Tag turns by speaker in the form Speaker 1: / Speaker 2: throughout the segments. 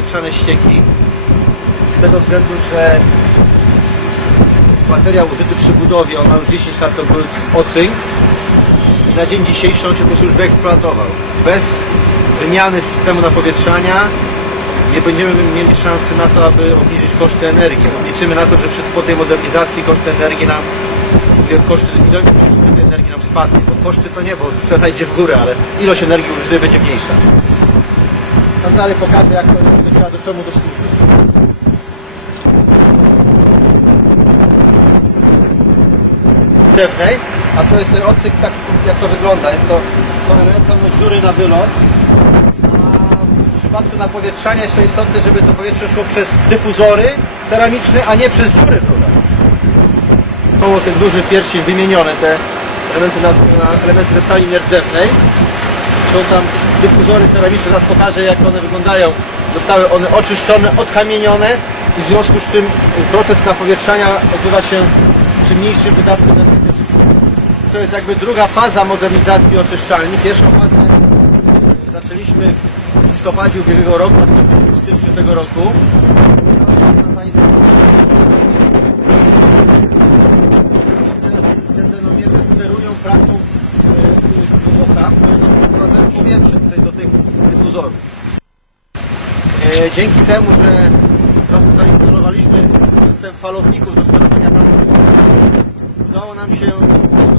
Speaker 1: napowietrzane ścieki. Z tego względu, że materiał użyty przy budowie, on ma już 10 lat, to był ocynk i na dzień dzisiejszy on się po prostu już wyeksploatował. Bez wymiany systemu napowietrzania nie będziemy mieli szansy na to, aby obniżyć koszty energii. Liczymy na to, że przy, po tej modernizacji koszty energii nam, koszty energii nam spadnie, bo koszty to nie, bo cena idzie w górę, ale ilość energii użytej będzie mniejsza. Tam dalej pokażę, jak to działa, do czemu służy. Dewnej, a to jest ten odcyk, tak jak to wygląda. Jest to, są elementy dziury na wylot. A w przypadku napowietrzania jest to istotne, żeby to powietrze szło przez dyfuzory ceramiczne, a nie przez dziury w rurach. Koło tych dużych pierścień wymienione te elementy, na elementy ze stali nierdzewnej. Są tam dyfuzory ceramiczne, zaraz pokażę jak one wyglądają. Zostały one oczyszczone, odkamienione i w związku z czym proces napowietrzania odbywa się przy mniejszym wydatku energetycznym. To jest jakby druga faza modernizacji oczyszczalni. Pierwszą fazę e, zaczęliśmy w listopadzie ubiegłego roku, a skończyliśmy w styczniu tego roku. Te denomierze sterują pracą e, dmucha, które doprowadzają powietrze tutaj do tych dyfuzorów. E, Dzięki temu, że czasem zainstalowaliśmy system falowników do sterowania pracą udało nam się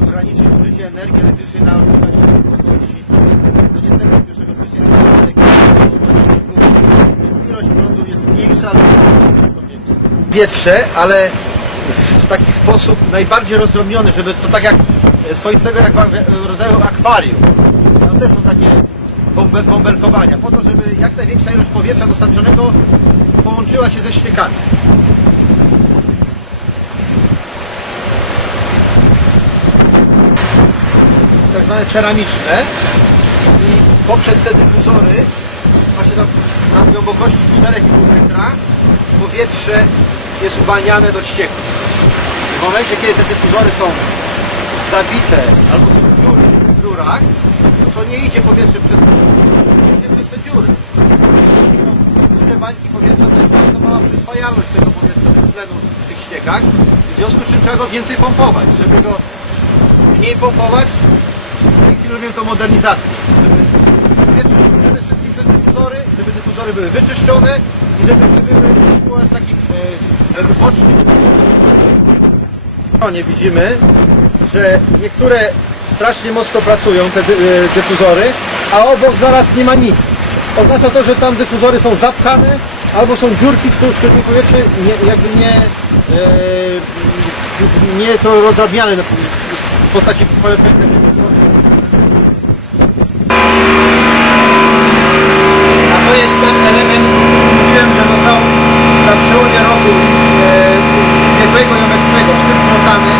Speaker 1: ograniczyć zużycie energii elektrycznej na oczyszczanie około 10%. To niestety od 1 stycznia więc ilość prądu jest mniejsza, ale są większe. Wietrze, ale w taki sposób najbardziej rozdrobniony, żeby to tak jak e, swoistego jak w- rodzaju akwarium. Tam też są takie bąbelkowania, po to, żeby jak największa ilość powietrza dostarczonego połączyła się ze ściekami. tak zwane ceramiczne i poprzez te dyfuzory właśnie na, na głębokości 4,5 metra powietrze jest uwalniane do ścieków. W momencie, kiedy te dyfuzory są zabite albo są dziury w rurach, to nie idzie powietrze przez idzie przez te dziury. Duże bańki powietrza, to jest bardzo mała przyswajalność tego powietrza, tego tlenu w tych ściekach. W związku z czym trzeba go więcej pompować. Żeby go mniej pompować, w tej chwili to modernizację. Żeby powietrze przede wszystkim przez dyfuzory, żeby dyfuzory były wyczyszczone i żeby nie były takich e, bocznych. Nie widzimy, że niektóre strasznie mocno pracują, te dy, e, dyfuzory, a obok zaraz nie ma nic. Oznacza to, że tam dyfuzory są zapchane, albo są dziurki, w których powietrze nie, jakby nie, e, nie są rozradniane w postaci pęka się A to jest ten element, mówiłem, że został na przełomie roku e, ubiegłego i obecnego w styczniu oddany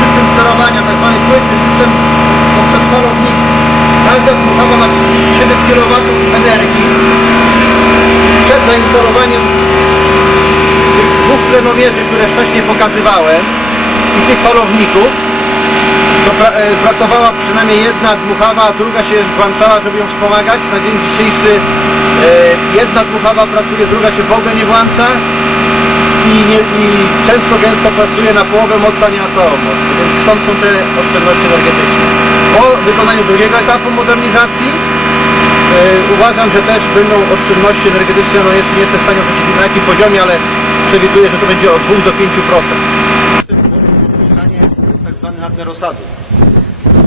Speaker 1: system sterowania, tak zwany płynny system poprzez falownik. Każda dmuchawa ma 37 kW energii. Przed zainstalowaniem tych dwóch plenomierzy, które wcześniej pokazywałem i tych falowników, to pra, e, pracowała przynajmniej jedna dmuchawa, a druga się włączała, żeby ją wspomagać. Na dzień dzisiejszy e, jedna dmuchawa pracuje, druga się w ogóle nie włącza i, nie, i często gęsto pracuje na połowę mocy, a nie na całą moc. Więc stąd są te oszczędności energetyczne. Po wykonaniu drugiego etapu modernizacji e, uważam, że też będą oszczędności energetyczne, no jeszcze nie jestem w stanie określić na jakim poziomie, ale przewiduję, że to będzie od 2 do 5%. Oczyszczanie jest tak zwany nadmiar osadu.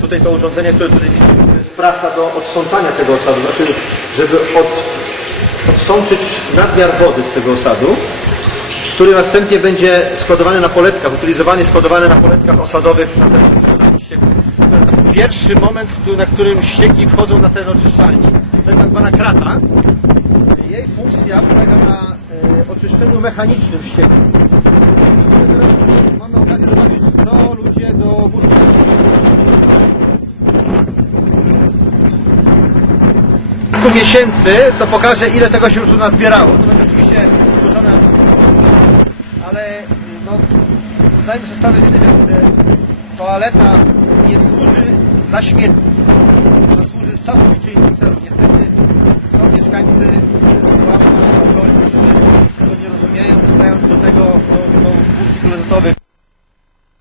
Speaker 1: Tutaj to urządzenie, które tutaj widzimy, to jest prasa do odsączania tego osadu, znaczy, żeby od, odstączyć nadmiar wody z tego osadu, który następnie będzie składowany na poletkach, utylizowany, składowany na poletkach osadowych na terenie oczyszczalni. Pierwszy moment, na którym ścieki wchodzą na teren oczyszczalni, to jest tak zwana krata. Jej funkcja polega na oczyszczeniu mechanicznym ścieków. Teraz, mamy okazję zobaczyć, co ludzie do burzu kilku miesięcy, to pokażę ile tego się już tu nazbierało. To będzie oczywiście dosyć ale no, zdajmy sobie sprawę z jednej rzeczy, że toaleta nie służy za śmietnik. Ona służy całkowicie innym celom.